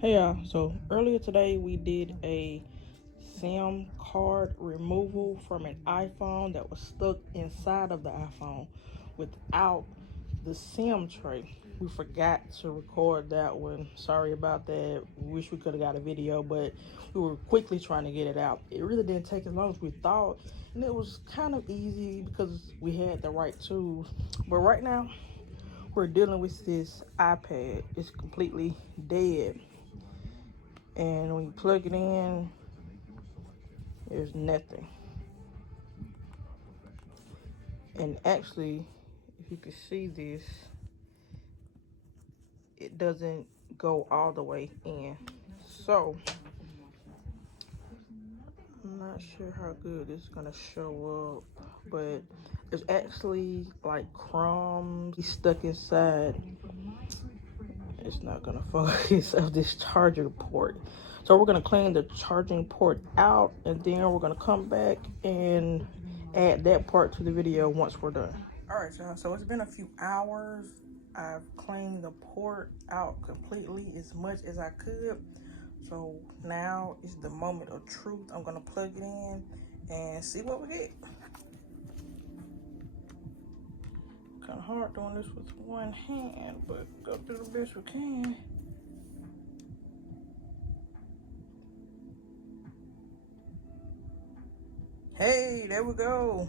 Hey y'all, so earlier today we did a SIM card removal from an iPhone that was stuck inside of the iPhone without the SIM tray. We forgot to record that one. Sorry about that. Wish we could have got a video, but we were quickly trying to get it out. It really didn't take as long as we thought, and it was kind of easy because we had the right tools. But right now, we're dealing with this iPad. It's completely dead. And when you plug it in, there's nothing. And actually, if you can see this, it doesn't go all the way in. So I'm not sure how good it's gonna show up, but there's actually like crumbs stuck inside. It's not gonna focus of this charger port. So we're gonna clean the charging port out, and then we're gonna come back and add that part to the video once we're done. All right, y'all, so it's been a few hours. I've cleaned the port out completely as much as I could. So now is the moment of truth. I'm gonna plug it in and see what we get. Kind of hard doing this with one hand, but go through the best we can. Hey, there we go.